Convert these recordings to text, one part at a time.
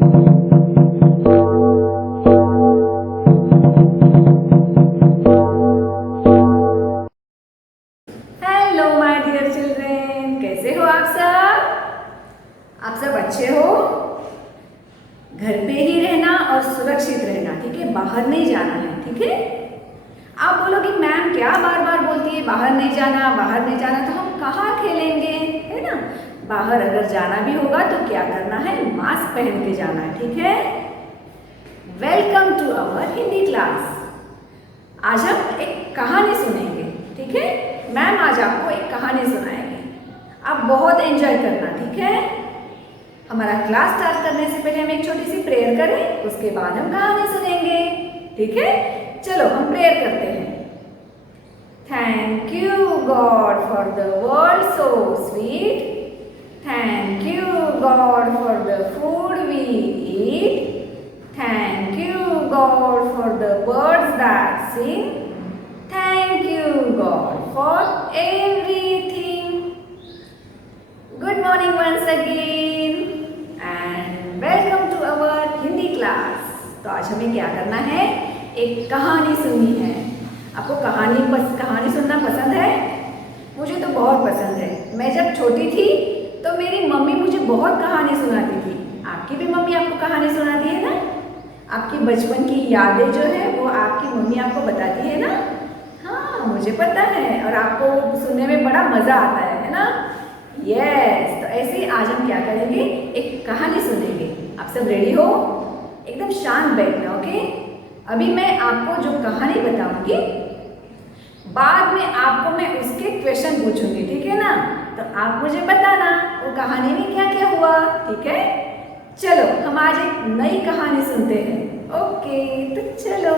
Hello my dear children, कैसे हो आप सब? आप सब अच्छे हो? घर पे ही रहना और सुरक्षित रहना, ठीक है? बाहर नहीं जाना है, ठीक है? आप बोलोगे मैम क्या बार बार बोलती है बाहर नहीं जाना, बाहर नहीं जाना, तो हम कहाँ खेलेंगे, है ना? बाहर अगर जाना भी होगा तो क्या करना है? मास्क पहन के जाना है, ठीक है? Welcome to our Hindi class. आज हम एक कहानी सुनेंगे, ठीक है? मैम आज आपको एक कहानी सुनाएंगे, आप बहुत एंजॉय करना, ठीक है? हमारा क्लास स्टार्ट करने से पहले हम एक छोटी सी प्रेयर करें, उसके बाद हम कहानी सुनेंगे, ठीक है? चलो हम प्रेयर करते हैं। Thank you God for the world so sweet, thank you God for the food we eat, thank you God for the birds that sing, thank you God for everything. Good morning once again and welcome to our Hindi class. तो आज हमें क्या करना है? एक कहानी सुननी है। आपको कहानी सुनना पसंद है? मुझे तो बहुत पसंद है। मैं जब छोटी थी तो मेरी मम्मी मुझे बहुत कहानी सुनाती थी। आपकी भी मम्मी आपको कहानी सुनाती है ना? आपकी बचपन की यादें जो है वो आपकी मम्मी आपको बताती है ना? हाँ, मुझे पता है और आपको सुनने में बड़ा मजा आता है ना? यस, तो ऐसे ही आज हम क्या करेंगे? एक कहानी सुनेंगे। आप सब रेडी हो? एकदम शांत बैठना, ओके? अभी मैं आपको जो कहानी बताऊंगी, बाद में आपको मैं उसके क्वेश्चन पूछूंगी, ठीक है ना? तो आप मुझे बताना वो कहानी में क्या क्या हुआ, ठीक है? चलो हम आज एक नई कहानी सुनते हैं, ओके? तो चलो,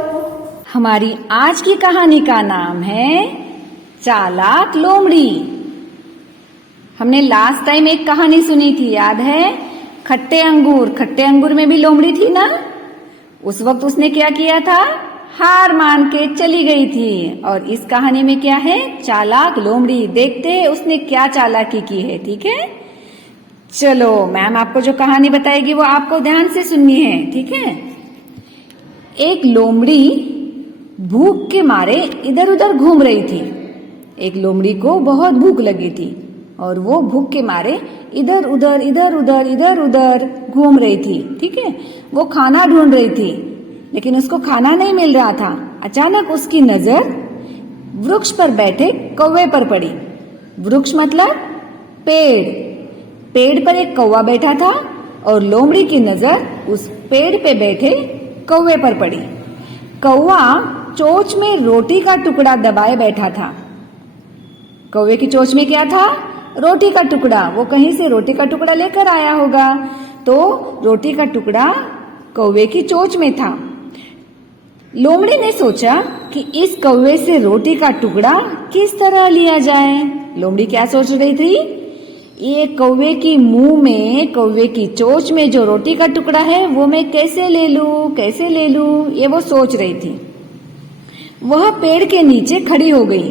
हमारी आज की कहानी का नाम है चालाक लोमड़ी। हमने लास्ट टाइम एक कहानी सुनी थी, याद है? खट्टे अंगूर। खट्टे अंगूर में भी लोमड़ी थी ना? उस वक्त उसने क्या किया था? हार मान के चली गई थी। और इस कहानी में क्या है? चालाक लोमड़ी। देखते हैं उसने क्या चालाकी की है, ठीक है? चलो मैम आपको जो कहानी बताएगी वो आपको ध्यान से सुननी है, ठीक है? एक लोमड़ी भूख के मारे इधर उधर घूम रही थी। एक लोमड़ी को बहुत भूख लगी थी और वो भूख के मारे इधर उधर घूम रही थी, ठीक है? वो खाना ढूंढ रही थी लेकिन उसको खाना नहीं मिल रहा था। अचानक उसकी नजर वृक्ष पर बैठे कौवे पर पड़ी। वृक्ष मतलब पेड़। पेड़ पर एक कौवा बैठा था और लोमड़ी की नजर उस पेड़ पे बैठे कौवे पर पड़ी। कौवा चोंच में रोटी का टुकड़ा दबाए बैठा था। कौवे की चोंच में क्या था? रोटी का टुकड़ा। वो कहीं से रोटी का टुकड़ा लेकर आया होगा, तो रोटी का टुकड़ा कौवे की चोंच में था। लोमड़ी ने सोचा कि इस कौवे से रोटी का टुकड़ा किस तरह लिया जाए। लोमड़ी क्या सोच रही थी? ये कौवे की मुंह में, कौवे की चोंच में जो रोटी का टुकड़ा है वो मैं कैसे ले लूं, ये वो सोच रही थी। वह पेड़ के नीचे खड़ी हो गई।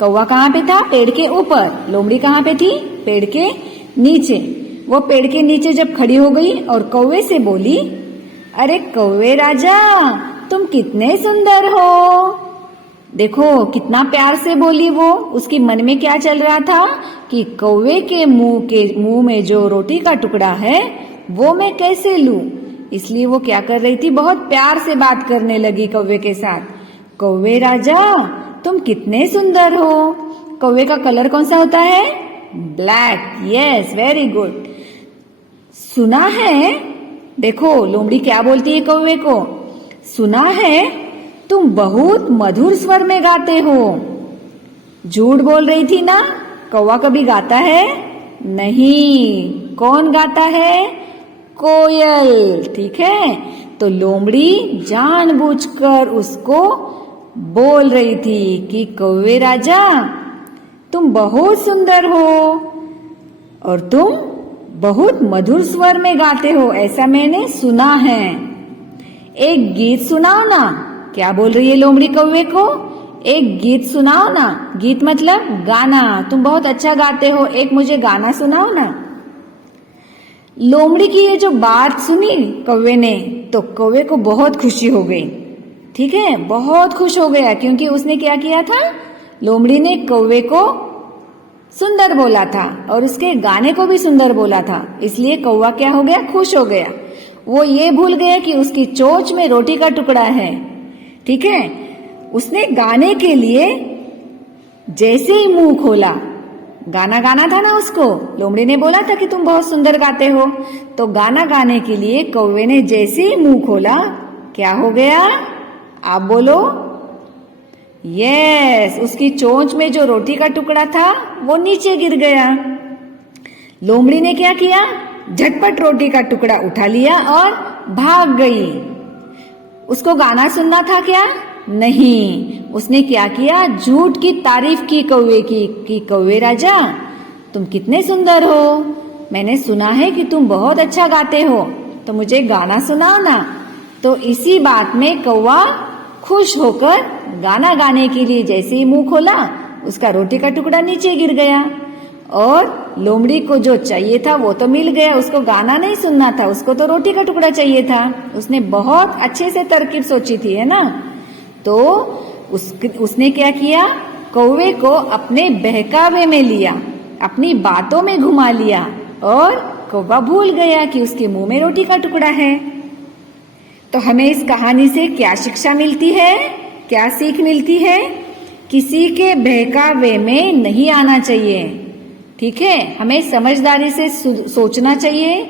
कौवा कहाँ पे था? पेड़ के ऊपर। लोमड़ी कहाँ पे थी? पेड़ के नीचे। वो पेड़ के नीचे जब खड़ी हो गई और कौवे से बोली, अरे कौवे राजा, तुम कितने सुंदर हो। देखो कितना प्यार से बोली वो। उसके मन में क्या चल रहा था कि कौवे के मुंह में जो रोटी का टुकड़ा है वो मैं कैसे लूं। इसलिए वो क्या कर रही थी? बहुत प्यार से बात करने लगी कौवे के साथ। कौवे राजा, तुम कितने सुंदर हो। कौवे का कलर कौन सा होता है? ब्लैक। Yes, very good. सुना है, देखो लोमड़ी क्या बोलती है कौवे को, सुना है तुम बहुत मधुर स्वर में गाते हो। झूठ बोल रही थी ना? कौवा कभी गाता है? नहीं। कौन गाता है? कोयल, ठीक है? तो लोमड़ी जानबूझकर उसको बोल रही थी कि कौवे राजा, तुम बहुत सुंदर हो और तुम बहुत मधुर स्वर में गाते हो, ऐसा मैंने सुना है। एक गीत सुनाओ ना। क्या बोल रही है लोमड़ी कौवे को? एक गीत सुनाओ ना। गीत मतलब गाना। तुम बहुत अच्छा गाते हो, एक मुझे गाना सुनाओ ना। लोमड़ी की ये जो बात सुनी कौवे ने, तो कौवे को बहुत खुशी हो गई। ठीक है, बहुत खुश हो गया, क्योंकि उसने क्या किया था, लोमड़ी ने कौवे को सुंदर बोला था और उसके गाने को भी सुंदर बोला था। इसलिए कौवा क्या हो गया, खुश हो गया। वो ये भूल गया कि उसकी चोंच में रोटी का टुकड़ा है। ठीक है, उसने गाने के लिए जैसे ही मुंह खोला, गाना गाना था ना उसको, लोमड़ी ने बोला था कि तुम बहुत सुंदर गाते हो, तो गाना गाने के लिए कौवे ने जैसे ही मुंह खोला, क्या हो गया, आप बोलो। यस, उसकी चोंच में जो रोटी का टुकड़ा था वो नीचे गिर गया। लोमड़ी ने क्या किया, झटपट रोटी का टुकड़ा उठा लिया और भाग गई। उसको गाना सुनना था क्या, नहीं, उसने क्या किया, झूठ की तारीफ की कौवे की कि कौवे राजा तुम कितने सुंदर हो, मैंने सुना है कि तुम बहुत अच्छा गाते हो, तो मुझे गाना सुनाओ ना। तो इसी बात में कौवा खुश होकर गाना गाने के लिए जैसे ही मुंह खोला, उसका रोटी का टुकड़ा नीचे गिर गया। और लोमड़ी को जो चाहिए था वो तो मिल गया, उसको गाना नहीं सुनना था, उसको तो रोटी का टुकड़ा चाहिए था। उसने बहुत अच्छे से तरकीब सोची थी, है ना। तो उसने क्या किया, कौवे को अपने बहकावे में लिया, अपनी बातों में घुमा लिया, और कौवा भूल गया कि उसके मुंह में रोटी का टुकड़ा है। तो हमें इस कहानी से क्या शिक्षा मिलती है, क्या सीख मिलती है, किसी के बहकावे में नहीं आना चाहिए। ठीक है, हमें समझदारी से सोचना चाहिए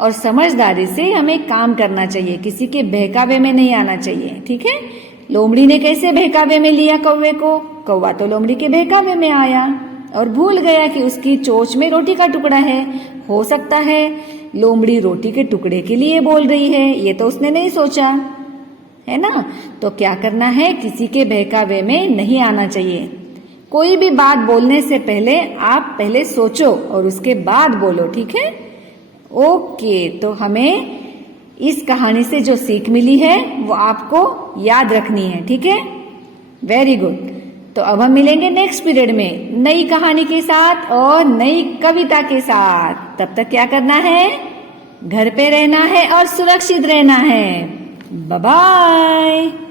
और समझदारी से हमें काम करना चाहिए, किसी के बहकावे में नहीं आना चाहिए। ठीक है, लोमड़ी ने कैसे बहकावे में लिया कौवे को, कौवा तो लोमड़ी के बहकावे में आया और भूल गया कि उसकी चोंच में रोटी का टुकड़ा है। हो सकता है लोमड़ी रोटी के टुकड़े के लिए बोल रही है, ये तो उसने नहीं सोचा, है ना। तो क्या करना है, किसी के बहकावे में नहीं आना चाहिए। कोई भी बात बोलने से पहले आप पहले सोचो और उसके बाद बोलो। ठीक है, ओके। तो हमें इस कहानी से जो सीख मिली है वो आपको याद रखनी है। ठीक है, वेरी गुड। तो अब हम मिलेंगे नेक्स्ट पीरियड में नई कहानी के साथ और नई कविता के साथ। तब तक क्या करना है, घर पे रहना है और सुरक्षित रहना है। Bye bye.